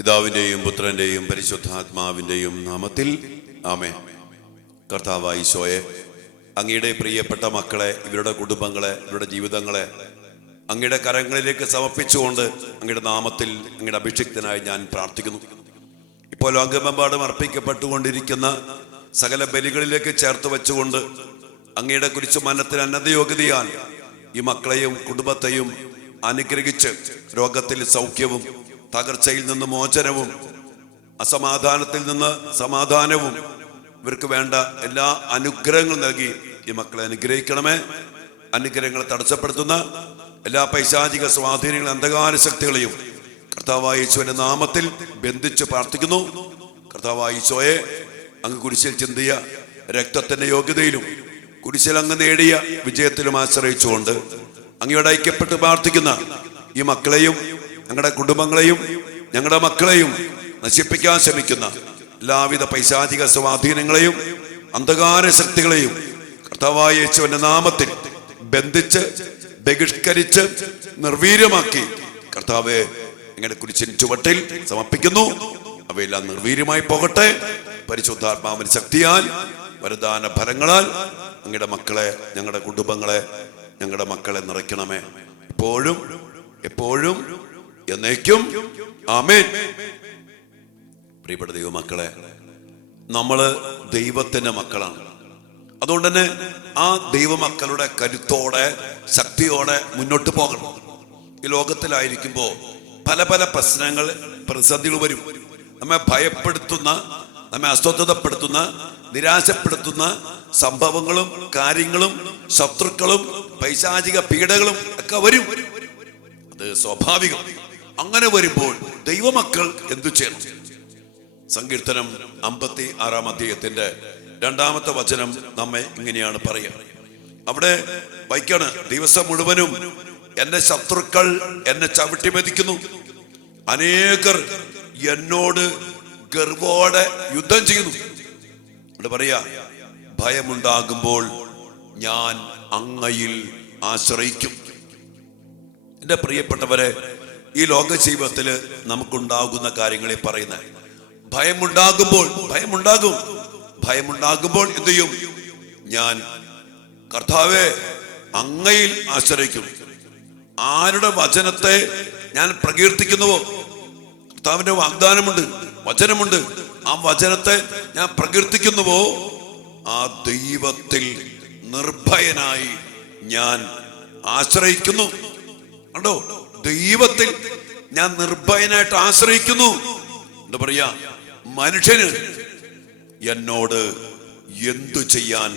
പിതാവിൻ്റെയും പുത്രൻ്റെയും പരിശുദ്ധാത്മാവിൻ്റെയും നാമത്തിൽ ആമേൻ. കർത്താവായ ഈശോയെ, അങ്ങയുടെ പ്രിയപ്പെട്ട മക്കളെ, ഇവരുടെ കുടുംബങ്ങളെ, ഇവരുടെ ജീവിതങ്ങളെ അങ്ങയുടെ കരങ്ങളിലേക്ക് സമർപ്പിച്ചുകൊണ്ട് അങ്ങയുടെ നാമത്തിൽ അങ്ങയുടെ അഭിഷിക്തനായി ഞാൻ പ്രാർത്ഥിക്കുന്നു. ഇപ്പോൾ ലോകമെമ്പാടും അർപ്പിക്കപ്പെട്ടുകൊണ്ടിരിക്കുന്ന സകല ബലികളിലേക്ക് ചേർത്ത് വെച്ചുകൊണ്ട് അങ്ങയുടെ കുരിശുമരണത്തിന് അനന്തയോഗ്യതയാൽ ഈ മക്കളെയും കുടുംബത്തെയും അനുഗ്രഹിച്ച് രോഗത്തിൽ സൗഖ്യവും, തകർച്ചയിൽ നിന്ന് മോചനവും, അസമാധാനത്തിൽ നിന്ന് സമാധാനവും, ഇവർക്ക് വേണ്ട എല്ലാ അനുഗ്രഹങ്ങളും നൽകി ഈ മക്കളെ അനുഗ്രഹിക്കണമേ. അനുഗ്രഹങ്ങളെ തടസ്സപ്പെടുത്തുന്ന എല്ലാ പൈശാചിക സ്വാധീനങ്ങളും അന്ധകാര ശക്തികളെയും കർത്താവായ ഈശോയുടെ നാമത്തിൽ ബന്ധിച്ച് പ്രാർത്ഥിക്കുന്നു. കർത്താവായ ഈശോയെ, അങ്ങ് കുരിശിൽ ചിന്തിയ രക്തത്തിന്റെ യോഗ്യതയിലും കുരിശിൽ അങ്ങ് നേടിയ വിജയത്തിലും ആശ്രയിച്ചുകൊണ്ട് അങ്ങയോട് ഐക്യപ്പെട്ട് പ്രാർത്ഥിക്കുന്ന ഈ മക്കളെയും ഞങ്ങളുടെ കുടുംബങ്ങളെയും ഞങ്ങളുടെ മക്കളെയും നശിപ്പിക്കാൻ ശ്രമിക്കുന്ന എല്ലാവിധ പൈശാചിക സ്വാധീനങ്ങളെയും അന്ധകാര ശക്തികളെയും കർത്താവായ യേശുവിന്റെ നാമത്തിൽ ബന്ധിച്ച് ബഹിഷ്കരിച്ച് നിർവീര്യമാക്കി കർത്താവെ അങ്ങയുടെ കുരിശിൻ ചുവട്ടിൽ സമർപ്പിക്കുന്നു. അവയെല്ലാം നിർവീര്യമായി പോകട്ടെ. പരിശുദ്ധാത്മാവിന്റെ ശക്തിയാൽ, വരദാന ഫലങ്ങളാൽ അങ്ങയുടെ മക്കളെ, ഞങ്ങളുടെ കുടുംബങ്ങളെ, ഞങ്ങളുടെ മക്കളെ നിറയ്ക്കണമേ, എപ്പോഴും എപ്പോഴും എന്നേക്കും. ആമേൻ. പ്രിയപ്പെട്ട ദൈവമക്കളെ, നമ്മള് ദൈവത്തിന്റെ മക്കളാണ്. അതുകൊണ്ട് തന്നെ ആ ദൈവമക്കളുടെ കരുത്തോടെ, ശക്തിയോടെ മുന്നോട്ട് പോകണം. ഈ ലോകത്തിലായിരിക്കുമ്പോ പല പല പ്രശ്നങ്ങൾ, പ്രതിസന്ധികൾ വരും. നമ്മെ ഭയപ്പെടുത്തുന്ന, നമ്മെ അസ്വസ്ഥതപ്പെടുത്തുന്ന, നിരാശപ്പെടുത്തുന്ന സംഭവങ്ങളും കാര്യങ്ങളും ശത്രുക്കളും പൈശാചിക പീഡകളും ഒക്കെ വരും. അത് സ്വാഭാവികം. അങ്ങനെ വരുമ്പോൾ ദൈവമക്കൾ എന്തു ചെയ്യണം? സങ്കീർത്തനം 56-ാം അധ്യായത്തിന്റെ 2-ാമത്തെ വചനം നമ്മെ ഇങ്ങനെയാണ് പറയുക. അവിടെ വായിക്കാണ്: ദിവസം മുഴുവനും എന്റെ ശത്രുക്കൾ എന്നെ ചവിട്ടി മെതിക്കുന്നു, അനേകർ എന്നോട് ഗർവോടെ യുദ്ധം ചെയ്യുന്നു. അവിടെ പറയാ, ഭയമുണ്ടാകുമ്പോൾ ഞാൻ അങ്ങയിൽ ആശ്രയിക്കും. എന്റെ പ്രിയപ്പെട്ടവരെ, ഈ ലോക ജീവിതത്തില് നമുക്കുണ്ടാകുന്ന കാര്യങ്ങളെ പറയുന്നത്. ഭയമുണ്ടാകുമ്പോൾ എന്ത് ചെയ്യും? ഞാൻ കർത്താവേ അങ്ങയിൽ ആശ്രയിക്കും. ആരുടെ വചനത്തെ ഞാൻ പ്രകീർത്തിക്കുന്നുവോ, കർത്താവിന്റെ വാഗ്ദാനമുണ്ട്, വചനമുണ്ട്, ആ വചനത്തെ ഞാൻ പ്രകീർത്തിക്കുന്നുവോ, ആ ദൈവത്തിൽ നിർഭയനായി ഞാൻ ആശ്രയിക്കുന്നു. കണ്ടോ? ദൈവത്തിൽ ഞാൻ നിർഭയനായിട്ട് ആശ്രയിക്കുന്നു. എന്താ പറയാ? മനുഷ്യന് എന്നോട് എന്തു ചെയ്യാൻ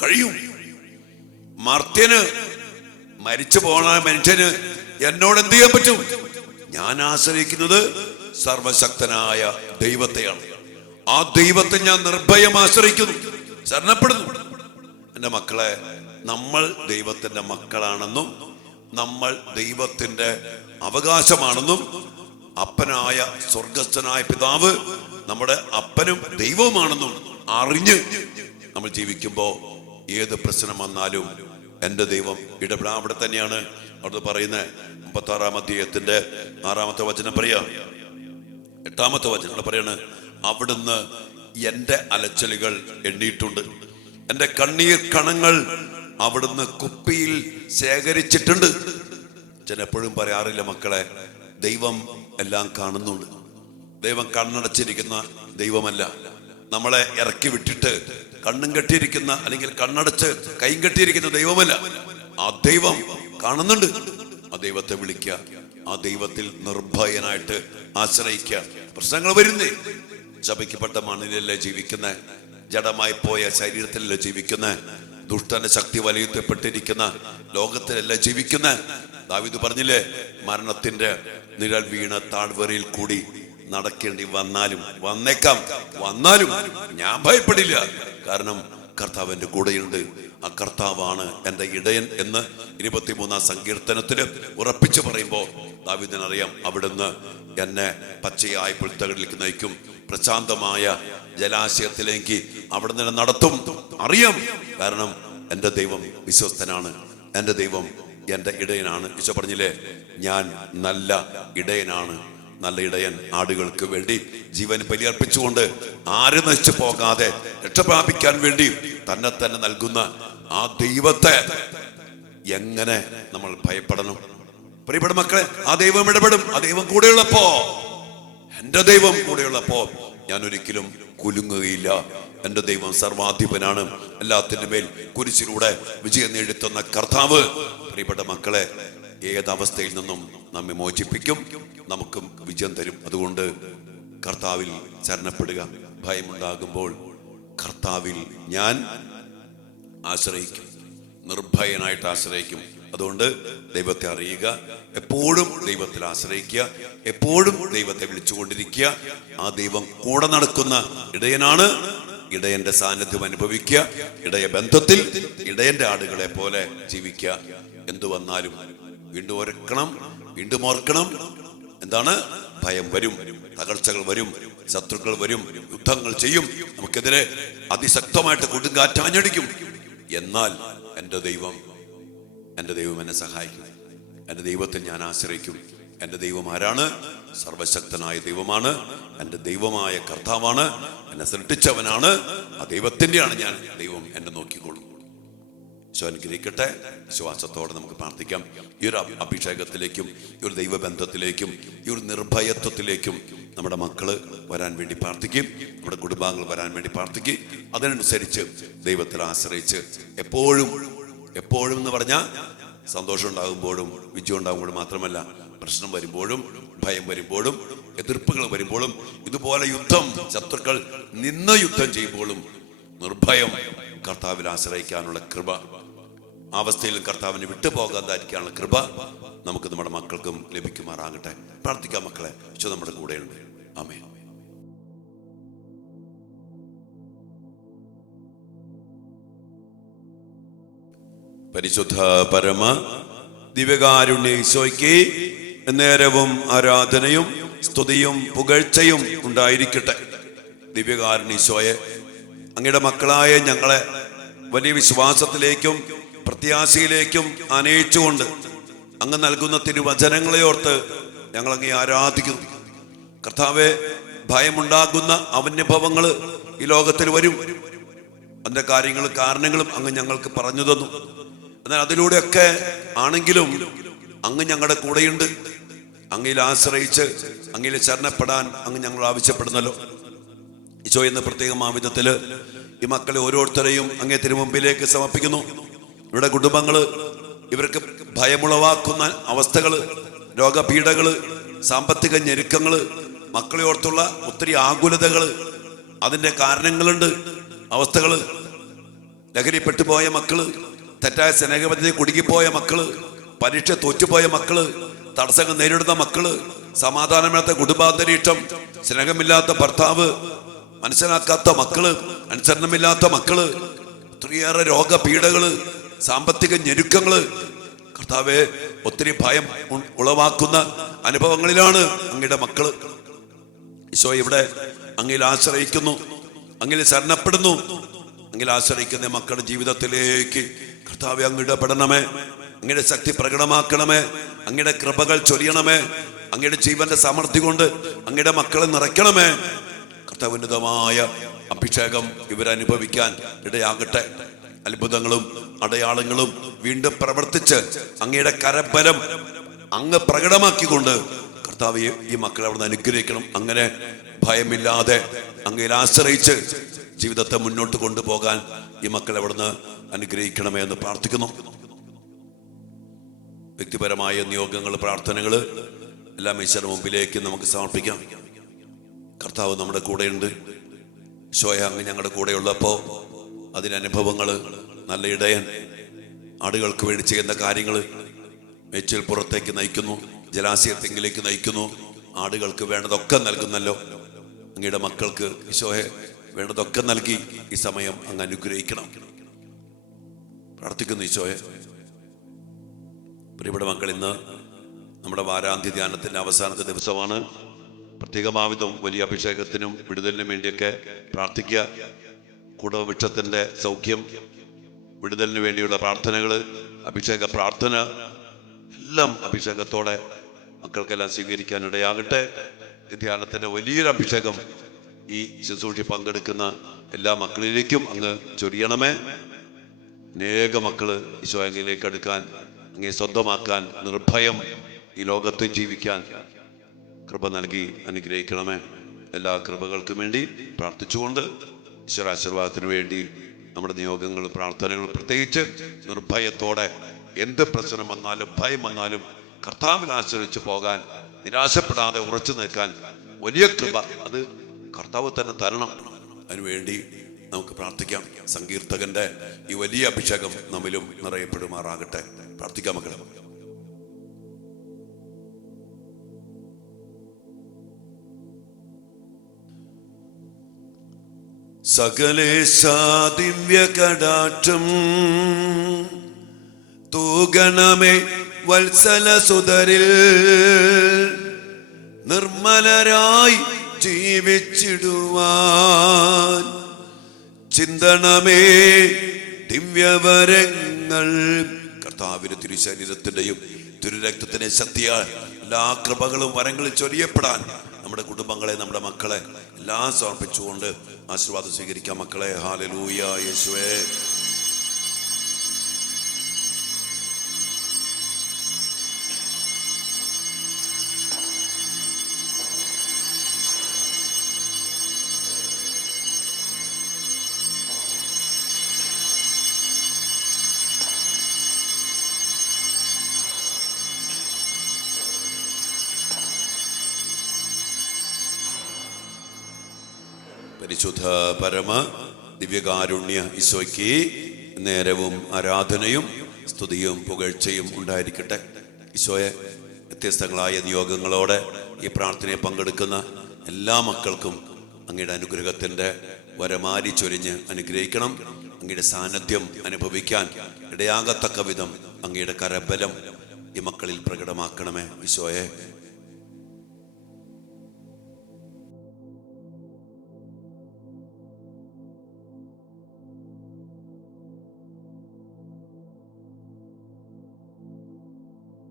കഴിയും? മർത്യന്, മരിച്ചു പോണ മനുഷ്യന് എന്നോട് എന്ത് ചെയ്യാൻ പറ്റും? ഞാൻ ആശ്രയിക്കുന്നത് സർവശക്തനായ ദൈവത്തെയാണ്. ആ ദൈവത്തെ ഞാൻ നിർഭയം ആശ്രയിക്കുന്നു, ശരണപ്പെടുന്നു. എൻ്റെ മക്കളെ, നമ്മൾ ദൈവത്തിന്റെ മക്കളാണെന്നും നമ്മൾ ദൈവത്തിന്റെ അവകാശമാണെന്നും അപ്പനായ സ്വർഗസ്ഥനായ പിതാവ് നമ്മുടെ അപ്പനും ദൈവവുമാണെന്നും അറിഞ്ഞ് നമ്മൾ ജീവിക്കുമ്പോ ഏത് പ്രശ്നം വന്നാലും എൻ്റെ ദൈവം ഇടപെടാൻ. അവിടെ തന്നെയാണ് അവിടെ പറയുന്നത്. 56-ാം അധ്യായത്തിന്റെ 6-ാമത്തെ വചനം പറയാ, 8-ാമത്തെ വചനം പറയാണ്: അവിടുന്ന് എൻ്റെ അലച്ചലുകൾ എണ്ണിയിട്ടുണ്ട്, എൻ്റെ കണ്ണീർ കണങ്ങൾ അവിടുന്ന് കുപ്പിയിൽ ശേഖരിച്ചിട്ടുണ്ട്. ഞാൻ എപ്പോഴും പറയാറില്ല മക്കളെ, ദൈവം എല്ലാം കാണുന്നുണ്ട്. ദൈവം കണ്ണടച്ചിരിക്കുന്ന ദൈവമല്ല. നമ്മളെ ഇറക്കി വിട്ടിട്ട് കണ്ണും കെട്ടിയിരിക്കുന്ന, അല്ലെങ്കിൽ കണ്ണടച്ച് കൈയും കെട്ടിയിരിക്കുന്ന ദൈവമല്ല. ആ ദൈവം കാണുന്നുണ്ട്. ആ ദൈവത്തെ വിളിക്കുക, ആ ദൈവത്തിൽ നിർഭയനായിട്ട് ആശ്രയിക്കുക. പ്രശ്നങ്ങൾ വരുന്നേ, ശപിക്കപ്പെട്ട മണ്ണിലല്ലേ ജീവിക്കുന്ന, ജഡമായി പോയ ശരീരത്തിലല്ലേ ജീവിക്കുന്ന, ദുഷ്ടന്റെ ശക്തി വലയത്തിൽപ്പെട്ടിരിക്കുന്ന ലോകത്തിലല്ല ജീവിക്കുന്ന. ദാവീദ് പറഞ്ഞില്ലേ, മരണത്തിന്റെ നിഴൽ വീണ താഴ്വരയിൽ കൂടി നടക്കേണ്ടി വന്നാലും ഞാൻ ഭയപ്പെടില്ല, കാരണം കർത്താവ് എൻ്റെ കൂടെയുണ്ട്. ആ കർത്താവാണ് എൻ്റെ ഇടയൻ എന്ന് 23-ാം സങ്കീർത്തനത്തില് ഉറപ്പിച്ചു പറയുമ്പോൾ ദാവീദിനറിയാം, അവിടുന്ന് എന്നെ പച്ചയായ പുൽത്തകളിലേക്ക് നയിക്കും, പ്രശാന്തമായ ജലാശയത്തിലേക്ക് അവിടെ നിന്ന് നടത്തും. അറിയാം, കാരണം എൻ്റെ ദൈവം വിശ്വസ്തനാണ്, എൻ്റെ ദൈവം എൻ്റെ ഇടയനാണ്. ഈശോ പറഞ്ഞില്ലേ, ഞാൻ നല്ല ഇടയനാണ്, നല്ല ഇടയൻ ആടുകൾക്ക് വേണ്ടി ജീവൻ ബലിയർപ്പിച്ചുകൊണ്ട് ആരും നശിച്ചു പോകാതെ രക്ഷപ്രാപിക്കാൻ വേണ്ടി തന്നെ തന്നെ നൽകുന്ന ആ ദൈവത്തെ എങ്ങനെ നമ്മൾ ഭയപ്പെടണം? പ്രിയപ്പെട്ട മക്കളെ, ആ ദൈവം ഇടപെടും. ആ ദൈവം കൂടെയുള്ളപ്പോ, എന്റെ ദൈവം കൂടെയുള്ളപ്പോ ഞാൻ ഒരിക്കലും കുലുങ്ങുകയില്ല. എന്റെ ദൈവം സർവാധിപനാണ്. എല്ലാത്തിന്റെ മേൽ കുരിശിലൂടെ വിജയം നേടിത്തുന്ന കർത്താവ് പ്രിയപ്പെട്ട മക്കളെ ഏതവസ്ഥയിൽ നിന്നും നമ്മെ മോചിപ്പിക്കും, നമുക്കും വിജയം തരും. അതുകൊണ്ട് കർത്താവിൽ ശരണപ്പെടുക. ഭയമുണ്ടാകുമ്പോൾ കർത്താവിൽ ഞാൻ ആശ്രയിക്കും, നിർഭയനായിട്ട് ആശ്രയിക്കും. അതുകൊണ്ട് ദൈവത്തെ അറിയുക, എപ്പോഴും ദൈവത്തിൽ ആശ്രയിക്കുക, എപ്പോഴും ദൈവത്തെ വിളിച്ചുകൊണ്ടിരിക്കുക. ആ ദൈവം കൂടെ നടക്കുന്ന ഇടയനാണ്. ഇടയന്റെ സാന്നിധ്യം അനുഭവിക്കുക, ഇടയ ബന്ധത്തിൽ ഇടയന്റെ ആടുകളെ പോലെ ജീവിക്കുക. എന്തു വന്നാലും വീണ്ടും ഓർക്കണം, വീണ്ടും ഓർക്കണം. എന്താണ്? ഭയം വരും, തകർച്ചകൾ വരും, ശത്രുക്കൾ വരും, യുദ്ധങ്ങൾ ചെയ്യും, നമുക്കെതിരെ അതിശക്തമായിട്ട് കൊടുങ്കാറ്റാഞ്ഞടിക്കും. എന്നാൽ എൻ്റെ ദൈവം എന്നെ സഹായിക്കും. എൻ്റെ ദൈവത്തിൽ ഞാൻ ആശ്രയിക്കും. എൻ്റെ ദൈവം ആരാണ്? സർവശക്തനായ ദൈവമാണ്. എൻ്റെ ദൈവമായ കർത്താവാണ്. എന്നെ സൃഷ്ടിച്ചവനാണ്. ആ ദൈവത്തിൻ്റെയാണ് ഞാൻ. ദൈവം എന്നെ നോക്കിക്കൊള്ളും. ഈശോ അനുഗ്രഹിക്കട്ടെ. വിശ്വാസത്തോടെ നമുക്ക് പ്രാർത്ഥിക്കാം. ഈ ഒരു അഭിഷേകത്തിലേക്കും ഈ ഒരു ദൈവബന്ധത്തിലേക്കും ഈ ഒരു നിർഭയത്വത്തിലേക്കും നമ്മുടെ മക്കള് വരാൻ വേണ്ടി പ്രാർത്ഥിക്കും, നമ്മുടെ കുടുംബാംഗങ്ങൾ വരാൻ വേണ്ടി പ്രാർത്ഥിക്കും. അതിനനുസരിച്ച് ദൈവത്തിൽ ആശ്രയിച്ച് എപ്പോഴും എന്ന് പറഞ്ഞാൽ സന്തോഷം ഉണ്ടാകുമ്പോഴും വിജയം ഉണ്ടാകുമ്പോഴും മാത്രമല്ല, പ്രശ്നം വരുമ്പോഴും ഭയം വരുമ്പോഴും എതിർപ്പുകൾ വരുമ്പോഴും ഇതുപോലെ യുദ്ധം, ശത്രുക്കൾ നിന്ന് യുദ്ധം ചെയ്യുമ്പോഴും നിർഭയം കർത്താവിൽ ആശ്രയിക്കാനുള്ള കൃപ, അവസ്ഥയിലും കർത്താവിനെ വിട്ടുപോകാതായിരിക്കാനുള്ള കൃപ നമുക്ക് നമ്മുടെ മക്കൾക്കും ലഭിക്കുമാറാകട്ടെ. പ്രാർത്ഥിക്കാം മക്കളെ. ഈശോ നമ്മുടെ കൂടെയുണ്ട്. ആമേൻ. പരിശുദ്ധ പരമ ദിവ്യകാരുണ്യ ഈശോയ്ക്ക് നേരവും ആരാധനയും സ്തുതിയും പുകഴ്ചയും ഉണ്ടായിരിക്കട്ടെ. ദിവ്യകാരുണ്യ ഈശോയെ, അങ്ങയുടെ മക്കളായ ഞങ്ങളെ വലിയ വിശ്വാസത്തിലേക്കും പ്രത്യാശയിലേക്കും അനയിച്ചുകൊണ്ട് അങ്ങ് നൽകുന്ന തിരുവചനങ്ങളെ ഓർത്ത് ഞങ്ങൾ അങ്ങേ ആരാധിക്കുന്നു. കർത്താവെ, ഭയമുണ്ടാകുന്ന അവന്യഭവങ്ങൾ ഈ ലോകത്തിൽ വരും. അതിന്റെ കാര്യങ്ങളും കാരണങ്ങളും അങ്ങ് ഞങ്ങൾക്ക് പറഞ്ഞു തന്നു. എന്നാൽ അതിലൂടെയൊക്കെ ആണെങ്കിലും അങ്ങ് ഞങ്ങളുടെ കൂടെയുണ്ട്. അങ്ങയിൽ ആശ്രയിച്ച് അങ്ങയിൽ ശരണപ്പെടാൻ അങ്ങ് ഞങ്ങൾ ആവശ്യപ്പെടുന്നല്ലോ. ഈശോ എന്ന പ്രത്യേകം ആ വിധത്തില് ഈ മക്കളെ ഓരോരുത്തരെയും അങ്ങേ തിരുമുമ്പിലേക്ക് സമർപ്പിക്കുന്നു. ഇവരുടെ കുടുംബങ്ങള്, ഇവർക്ക് ഭയമുളവാക്കുന്ന അവസ്ഥകള്, രോഗപീഠകള്, സാമ്പത്തിക ഞെരുക്കങ്ങള്, മക്കളെ ഓർത്തുള്ള ഒത്തിരി ആകുലതകള്, അതിന്റെ കാരണങ്ങളുണ്ട്, അവസ്ഥകള്, ലഹരിപ്പെട്ടു പോയ മക്കള്, തെറ്റായ സ്നേഹബന്ധത്തിൽ കുടുങ്ങിപ്പോയ മക്കള്, പരീക്ഷ തോറ്റുപോയ മക്കള്, തടസ്സങ്ങൾ നേരിടുന്ന മക്കള്, സമാധാനമില്ലാത്ത കുടുംബാന്തരീക്ഷം, സ്നേഹമില്ലാത്ത ഭർത്താവ്, മനസ്സിലാക്കാത്ത മക്കള്, അനുസരണമില്ലാത്ത മക്കള്, ഒത്തിരിയേറെ രോഗപീഠകള്, സാമ്പത്തിക ഞെരുക്കങ്ങള്, കർത്താവെ, ഒത്തിരി ഭയം ഉളവാക്കുന്ന അനുഭവങ്ങളിലാണ് അങ്ങയുടെ മക്കള്. ഈശോ ഇവിടെ അങ്ങയിൽ ആശ്രയിക്കുന്നു, അങ്ങയിൽ ശരണപ്പെടുന്നു. അങ്ങയിൽ ആശ്രയിക്കുന്ന മക്കളുടെ ജീവിതത്തിലേക്ക് കർത്താവെ അങ്ങ് ഇടപെടണമേ, അങ്ങയുടെ ശക്തി പ്രകടമാക്കണമേ, അങ്ങയുടെ കൃപകൾ ചൊരിയണമേ, അങ്ങയുടെ ജീവന്റെ സമൃദ്ധി കൊണ്ട് അങ്ങയുടെ മക്കളെ നിറയ്ക്കണമേ. കർത്താവിനുതമായ അഭിഷേകം ഇവരനുഭവിക്കാൻ ഇടയാകട്ടെ. അത്ഭുതങ്ങളും അടയാളങ്ങളും വീണ്ടും പ്രവർത്തിച്ച് അങ്ങയുടെ കരബലം അങ്ങ് പ്രകടമാക്കിക്കൊണ്ട് കർത്താവ് ഈ മക്കളെ അവിടുന്ന് അനുഗ്രഹിക്കണം. അങ്ങനെ ഭയമില്ലാതെ അങ്ങയിൽ ആശ്രയിച്ച് ജീവിതത്തെ മുന്നോട്ട് കൊണ്ടുപോകാൻ ഈ മക്കളെ അവിടുന്ന് അനുഗ്രഹിക്കണമേ എന്ന് പ്രാർത്ഥിക്കുന്നു. വ്യക്തിപരമായ നിയോഗങ്ങൾ, പ്രാർത്ഥനകൾ എല്ലാം ഈശ്വര മുമ്പിലേക്ക് നമുക്ക് സമർപ്പിക്കാം. കർത്താവ് നമ്മുടെ കൂടെയുണ്ട്. ഈശോയെ, അങ്ങ് ഞങ്ങളുടെ കൂടെയുള്ളപ്പോൾ അതിനനുഭവങ്ങൾ, നല്ല ഇടയൻ ആടുകൾക്ക് വേണ്ടി ചെയ്യുന്ന കാര്യങ്ങൾ, മേച്ചിൽ പുറത്തേക്ക് നയിക്കുന്നു, ജലാശയത്തെങ്കിലേക്ക് നയിക്കുന്നു, ആടുകൾക്ക് വേണ്ടതൊക്കെ നൽകുന്നല്ലോ. അങ്ങയുടെ മക്കൾക്ക് ഈശോയെ വേണ്ടതൊക്കെ നൽകി ഈ സമയം അങ്ങ് അനുഗ്രഹിക്കണം. പ്രാർത്ഥിക്കുന്നു ഈശോയെ. പ്രിയപ്പെട്ട മക്കൾ, ഇന്ന് നമ്മുടെ വാരാന്ത്യ ധ്യാനത്തിന്റെ അവസാനത്തെ ദിവസമാണ്. പ്രത്യേകമാവിധം വലിയ അഭിഷേകത്തിനും വിടുതലിനും വേണ്ടിയൊക്കെ പ്രാർത്ഥിക്കുക. കുടവൃക്ഷത്തിന്റെ സൗഖ്യം, വിടുതലിന് വേണ്ടിയുള്ള പ്രാർത്ഥനകൾ, അഭിഷേക പ്രാർത്ഥന എല്ലാം അഭിഷേകത്തോടെ മക്കൾക്കെല്ലാം സ്വീകരിക്കാനിടയാകട്ടെ. ഈ ധ്യാനത്തിൻ്റെ വലിയൊരു അഭിഷേകം ഈ ശുശ്രൂഷ പങ്കെടുക്കുന്ന എല്ലാ മക്കളിലേക്കും അങ്ങ് ചൊരിയണമേ. അനേക മക്കള് ഈശോയിലേക്ക് അടുക്കാൻ, അങ്ങേ സ്വന്തമാക്കാൻ, നിർഭയം ഈ ലോകത്ത് ജീവിക്കാൻ കൃപ നൽകി അനുഗ്രഹിക്കണമേ. എല്ലാ കൃപകൾക്കും വേണ്ടി പ്രാർത്ഥിച്ചുകൊണ്ട് ഈശ്വരാശീർവാദത്തിന് വേണ്ടി നമ്മുടെ നിയോഗങ്ങളും പ്രാർത്ഥനകളും, പ്രത്യേകിച്ച് നിർഭയത്തോടെ എന്ത് പ്രശ്നം വന്നാലും ഭയം വന്നാലും കർത്താവിൽ ആശ്രയിച്ച് പോകാൻ, നിരാശപ്പെടാതെ ഉറച്ചു നിൽക്കാൻ വലിയ കൃപ അത് കർത്താവ് തന്നെ തരണം. അതിനുവേണ്ടി നമുക്ക് പ്രാർത്ഥിക്കാം. സങ്കീർത്തകന്റെ ഈ വലിയ അഭിഷേകം നമ്മിലും നിറയപ്പെടുമാറാകട്ടെ. പ്രാർത്ഥിക്കാം മക്കളെ. സകലേശാ ദിവ്യകടാക്ഷം തൂഗണമേ വത്സല സുതരിൽ, നിർമ്മലരായി ജീവിച്ചിടുവാൻ ചിന്തണമേ ദിവ്യവരങ്ങൾ. കർത്താവിന്റെ തിരുശരീരത്തിന്റെയും തിരുരക്തത്തിന്റെയും ശക്തിയാൽ എല്ലാ കൃപകളും വരങ്ങളും ചൊരിയപ്പെടാൻ നമ്മുടെ കുടുംബങ്ങളെ, നമ്മുടെ മക്കളെ എല്ലാം സമർപ്പിച്ചുകൊണ്ട് ആശീർവാദം സ്വീകരിക്കാം മക്കളെ. ഹല്ലേലൂയ യേശുവേ. പരിശുദ്ധ പരമ ദിവ്യകാരുണ്യ ഈശോയ്ക്ക് നേരവും ആരാധനയും സ്തുതിയും പുകഴ്ചയും ഉണ്ടായിരിക്കട്ടെ. ഈശോയെ, വ്യത്യസ്തങ്ങളായ നിയോഗങ്ങളോടെ ഈ പ്രാർത്ഥനയെ പങ്കെടുക്കുന്ന എല്ലാ മക്കൾക്കും അങ്ങയുടെ അനുഗ്രഹത്തിൻ്റെ വരമാരി ചൊരിഞ്ഞ് അനുഗ്രഹിക്കണം. അങ്ങയുടെ സാന്നിധ്യം അനുഭവിക്കാൻ ഇടയാകത്തക്ക വിധം അങ്ങയുടെ കരബലം ഈ മക്കളിൽ പ്രകടമാക്കണമേ. ഈശോയെ,